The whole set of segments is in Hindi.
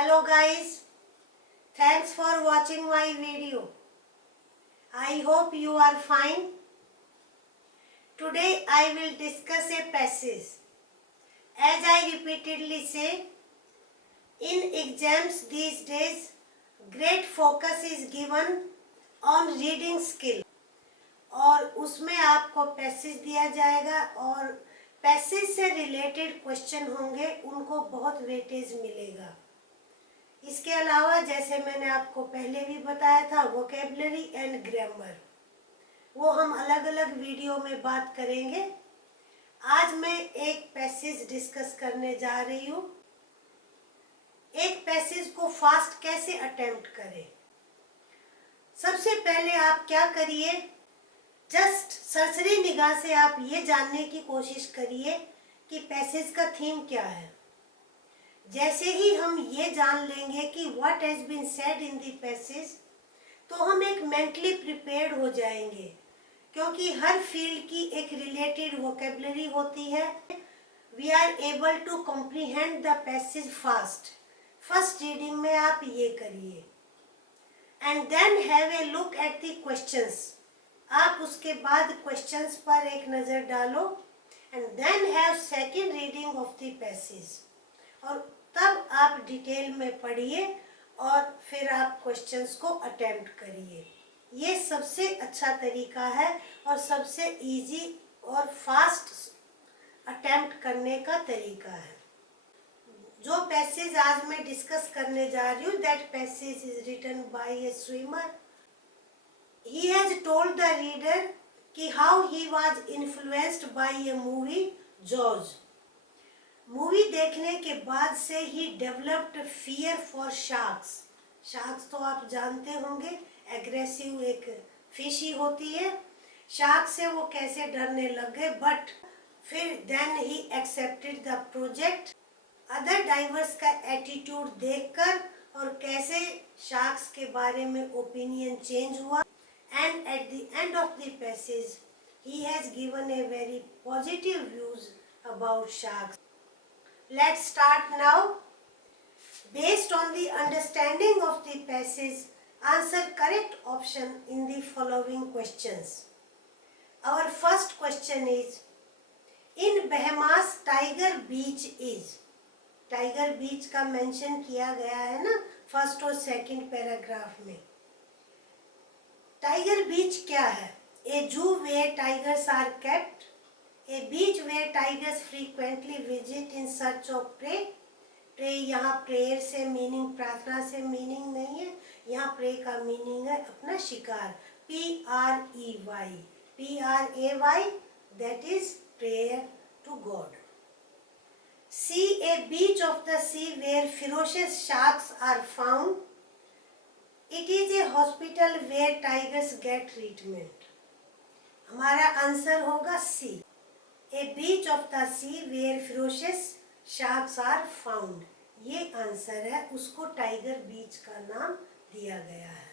Hello guys, thanks for watching my video. I hope you are fine. Today I will discuss a passage. As I repeatedly say, in exams these days, great focus is given on reading skill. और उसमें आपको पैसेज दिया जाएगा और पैसेज से रिलेटेड क्वेश्चन होंगे, उनको बहुत वेटेज मिलेगा। इसके अलावा जैसे मैंने आपको पहले भी बताया था, वोकेबलरी एंड ग्रामर, वो हम अलग अलग वीडियो में बात करेंगे। आज मैं एक पैसेज डिस्कस करने जा रही हूँ। एक पैसेज को फास्ट कैसे अटेम्प्ट करें। सबसे पहले आप क्या करिए, जस्ट सरसरी निगाह से आप ये जानने की कोशिश करिए कि पैसेज का थीम क्या है। जैसे ही हम ये जान लेंगे कि what has been said in the passage, तो हम एक मेंटली प्रिपेयर्ड हो जाएंगे, क्योंकि हर फील्ड की एक रिलेटेड वोकेबलरी होती है। We are able to comprehend the passage fast. First reading में आप ये करिए and then have a look at the questions. आप उसके बाद क्वेश्चंस पर एक नज़र डालो and then have second reading of the passage, और तब आप डिटेल में पढ़िए और फिर आप क्वेश्चंस को अटेम्प्ट करिए। ये सबसे अच्छा तरीका है और सबसे इजी और फास्ट अटेम्प्ट करने का तरीका है। जो पैसेज आज मैं डिस्कस करने जा रही हूँ, that passage is written by a swimmer. He has told the reader कि how he was influenced by a movie Jaws. Movie देखने के बाद से he developed fear for sharks. Sharks तो आप जानते होंगे, एग्रेसिव एक फिश ही होती है। शार्क से वो कैसे डरने लग गए, बट फिर then he accepted the project. Other diverse का एटीट्यूड देखकर और कैसे शार्क्स के बारे में ओपिनियन चेंज हुआ, and at the end of the passage he has given a very positive views about sharks. Let's start now. Based on the understanding of the passage, answer correct option in the following questions. Our first question is, in Bahamas tiger beach is, tiger beach का मेंशन किया गया है ना फर्स्ट और सेकंड पैराग्राफ में। टाइगर बीच क्या है? A zoo where tigers are kept, a beach where tigers frequently visit in search of prey. Prey यहाँ प्रेयर से मीनिंग, प्रार्थना से मीनिंग नहीं है, यहाँ प्रे का मीनिंग है अपना शिकार। PREY, PRAY, that is prayer to God. See a beach of the sea where ferocious sharks are found. It is a hospital where tigers get treatment. हमारा आंसर होगा C. A beach of the sea where ferocious sharks are found. ये आंसर है, उसको टाइगर बीच का नाम दिया गया है।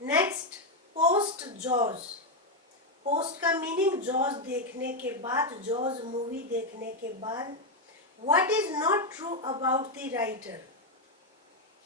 Next, post jaws. पोस्ट का मीनिंग जॉज देखने के बाद, जॉज मूवी देखने के बाद। What is not true about the writer?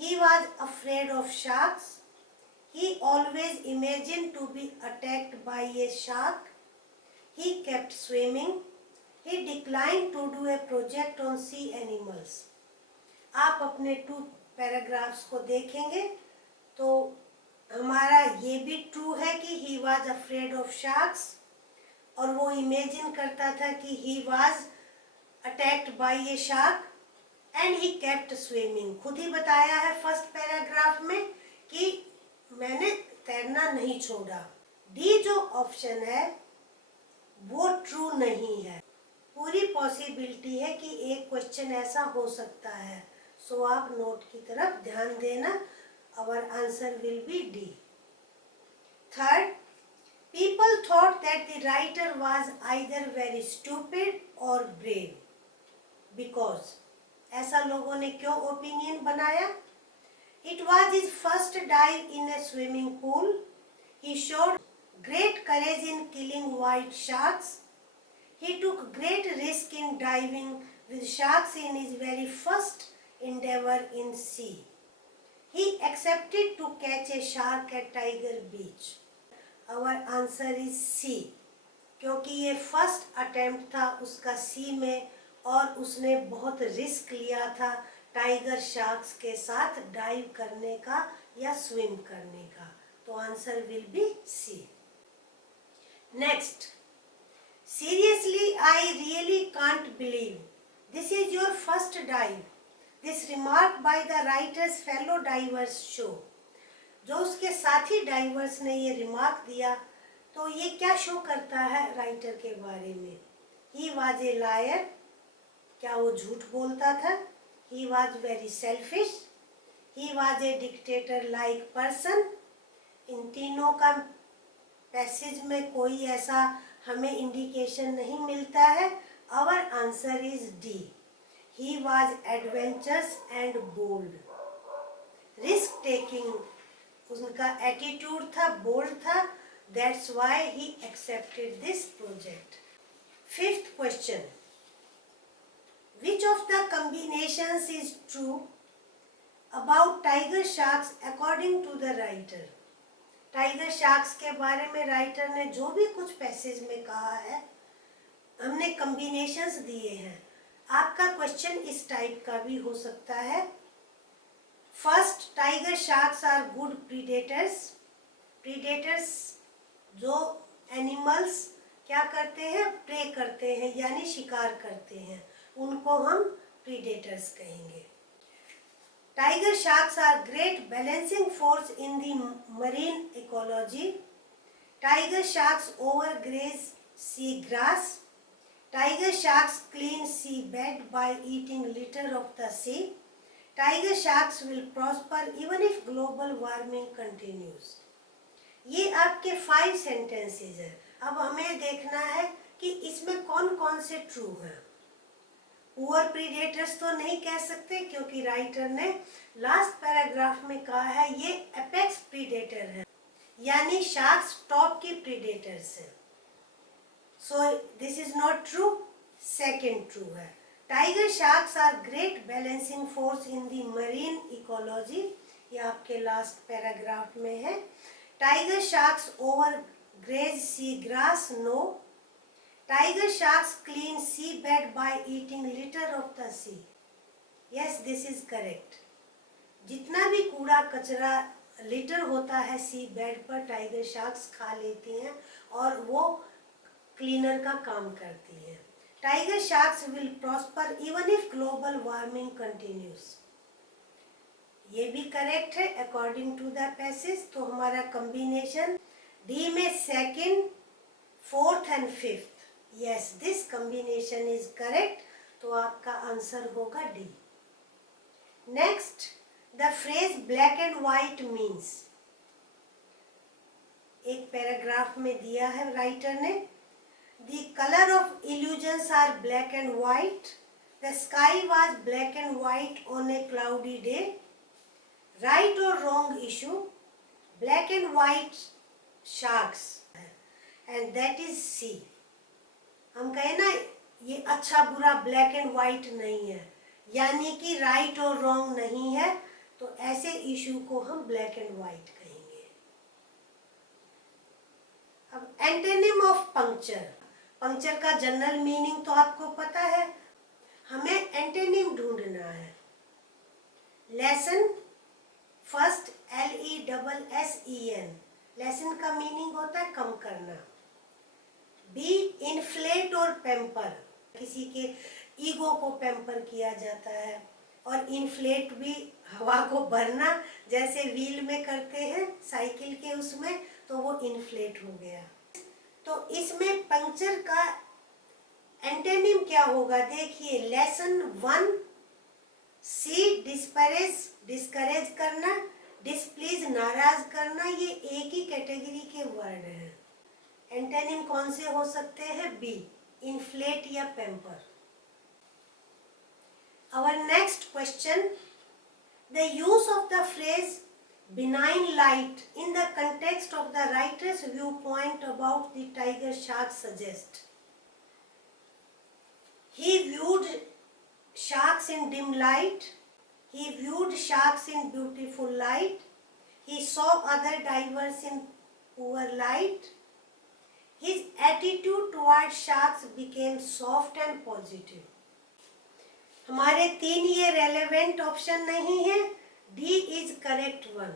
He was afraid of sharks. He always imagined to be attacked by a shark. He kept swimming. He declined to do a project on sea animals. आप अपने 2 पैराग्राफ्स को देखेंगे तो हमारा ये भी ट्रू है कि he was afraid of sharks, और वो इमेजिन करता था कि he was attacked by a shark and he kept swimming. खुद ही बताया है फर्स्ट पैराग्राफ में कि मैंने तैरना नहीं छोड़ा। डी जो ऑप्शन है वो ट्रू नहीं है। पूरी पॉसिबिलिटी है कि एक क्वेश्चन ऐसा हो सकता है, सो आप नोट की तरफ ध्यान देना। Our answer will be D. Third, people thought that the writer was either very stupid or brave because, ऐसा लोगों ने क्यों ओपिनियन बनाया? It was his first dive in a swimming pool. He showed great courage in killing white sharks. He took great risk in diving with sharks in his very first endeavor in sea. He accepted to catch a shark at Tiger Beach. Our answer is C, क्योंकि ये फर्स्ट अटेम्प्ट था उसका सी में और उसने बहुत रिस्क लिया था टाइगर शार्क्स के साथ डाइव करने का या स्विम करने का. तो answer will be C. Next, seriously I really can't believe this is your first dive. This remark by the writer's fellow divers show. जो उसके साथी डाइवर्स ने ये रिमार्क दिया तो ये क्या शो करता है राइटर के बारे में. ही वॉज ए लायर, क्या वो झूठ बोलता था. He was very selfish. He was a dictator like person. इन तीनों का पैसेज में कोई ऐसा हमें इंडिकेशन नहीं मिलता है. Our answer is D. He was adventurous and bold. Risk taking उनका एटीट्यूड था, बोल्ड था. That's why he accepted this project. Fifth question, which of the combinations is true about tiger sharks according to the writer. Tiger sharks के बारे में राइटर ने जो भी कुछ पैसेज में कहा है हमने कॉम्बिनेशंस दिए हैं. आपका क्वेश्चन इस टाइप का भी हो सकता है. First, tiger sharks are good predators. Predators जो एनिमल्स क्या करते हैं, प्रे करते हैं यानी शिकार करते हैं, उनको हम प्रीडेटर्स कहेंगे. Tiger sharks are great balancing force in the marine ecology. Tiger sharks overgraze sea grass. Tiger sharks clean sea bed by eating litter of the sea. Tiger sharks will prosper even if global warming continues. ये आपके 5 सेंटेंसेस हैं. अब हमें देखना है कि इसमें कौन कौन से ट्रू हैं. पुअर प्रीडेटर्स तो नहीं कह सकते क्योंकि राइटर ने लास्ट पैराग्राफ में कहा है ये एपेक्स प्रीडेटर है यानी शार्क्स टॉप की प्रीडेटर्स हैं. So this is not true. Second true है. Tiger sharks are great balancing force in the marine ecology. ये आपके लास्ट पैराग्राफ में है. Tiger sharks overgraze sea grass. No. Tiger sharks clean sea bed by eating litter of the sea. Yes, this is correct. जितना भी कूड़ा कचरा लिटर होता है सी बेड पर टाइगर शार्क्स खा लेती हैं और वो क्लीनर का काम करती है. Tiger sharks will prosper even if global warming continuous. ये भी करेक्ट है अकॉर्डिंग टू द पैसेज. तो हमारा कॉम्बिनेशन डी में second, fourth and fifth. Yes, this combination is correct. तो आपका आंसर होगा D. Next, the phrase black and white means. एक पैराग्राफ में दिया है राइटर ने. The color of illusions are black and white. The sky was black and white on a cloudy day. Right or wrong issue? Black and white sharks. And that is C. हम कहें ना ये अच्छा बुरा ब्लैक एंड वाइट नहीं है यानी कि राइट और रॉन्ग नहीं है. तो ऐसे इशू को हम ब्लैक एंड वाइट कहेंगे. अब एंटोनिम ऑफ पंक्चर. पंक्चर का जनरल मीनिंग तो आपको पता है. हमें एंटोनिम ढूंढना है. Lesson, first LESSEN. लेसन का मीनिंग होता है कम करना. बी, इन्फ्लेट और पेम्पर. किसी के ईगो को पेम्पर किया जाता है. और इन्फ्लेट भी हवा को भरना जैसे व्हील में करते हैं साइकिल के उसमें, तो वो इन्फ्लेट हो गया. तो इसमें पंक्चर का एंटोनिम क्या होगा देखिए. लेसन 1, सी डिस्परेज डिस्करेज करना, डिस्प्लीज नाराज करना. ये एक ही कैटेगरी के वर्ड हैं. एंटोनिम कौन से हो सकते हैं? बी, इन्फ्लेट या pamper. Our next question, the use of the phrase benign light in the context of the writer's viewpoint about the tiger shark suggests. He viewed sharks in dim light. He viewed sharks in beautiful light. He saw other divers in poor light. His attitude toward sharks became soft and positive. हमारे 3 ये रेलेवेंट ऑप्शन नहीं है. D is correct one.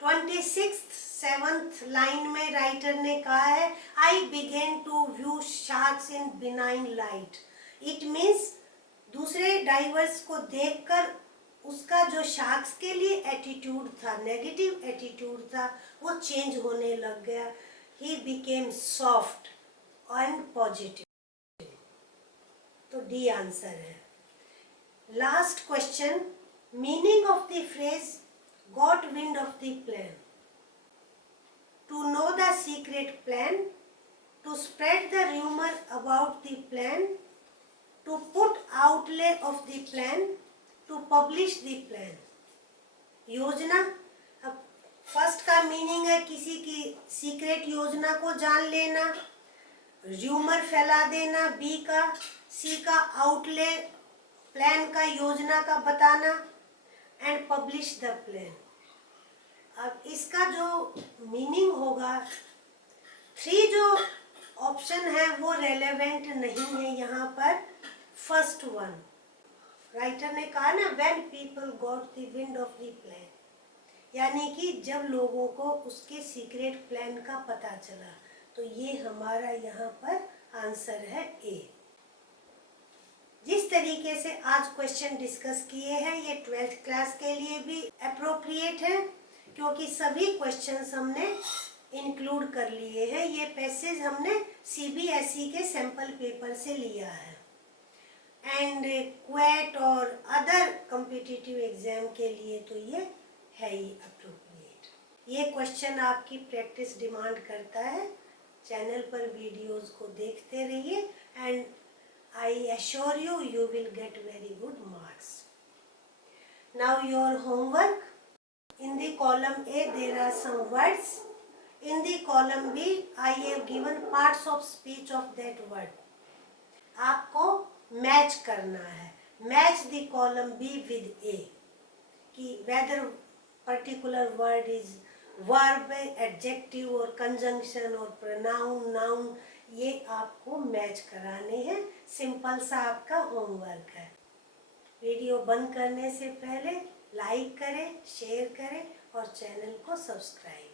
26th 7th line में राइटर ने कहा है I began to view sharks in benign light. It means दूसरे डाइवर्स को देखकर उसका जो शार्क्स के लिए एटीट्यूड था, नेगेटिव एटीट्यूड था, वो चेंज होने लग गया. He became soft and positive. तो डी आंसर है. Last question. Meaning of the phrase got wind of the plan. To know the secret plan, to spread the rumour about the plan, to put outlay of the plan, to publish the plan. योजना. अब फर्स्ट का मीनिंग है किसी की सीक्रेट योजना को जान लेना, र्यूमर फैला देना बी का, सी का आउटले प्लान का योजना का बताना, एंड पब्लिश द प्लान. अब इसका जो मीनिंग होगा, 3 जो ऑप्शन है वो रेलेवेंट नहीं है यहाँ पर. फर्स्ट वन राइटर ने कहा ना when people got the wind of the plan, यानी कि जब लोगों को उसके सीक्रेट प्लान का पता चला. तो ये हमारा यहाँ पर आंसर है ए. जिस तरीके से आज क्वेश्चन डिस्कस किए हैं ये 12th क्लास के लिए भी अप्रोप्रिएट है, क्योंकि सभी क्वेश्चंस हमने इंक्लूड कर लिए हैं. ये पैसेज हमने CBSE के सैम्पल पेपर से लिया है. एंड क्वेट और अदर कॉम्पिटिटिव एग्जाम के लिए तो ये है ही अप्रोप्रिएट. ये क्वेश्चन आपकी प्रैक्टिस डिमांड करता है. चैनल पर वीडियोस को देखते रहिए and I assure you you will get very good marks. Now your homework. In the column A there are some words. In the column B I have given parts of speech of that word. आपको मैच करना है. Match the column B with A कि whether particular word is verb, adjective और conjunction और pronoun, noun, ये आपको मैच कराने हैं. सिंपल सा आपका होमवर्क है. वीडियो बंद करने से पहले लाइक करें, शेयर करें और चैनल को सब्सक्राइब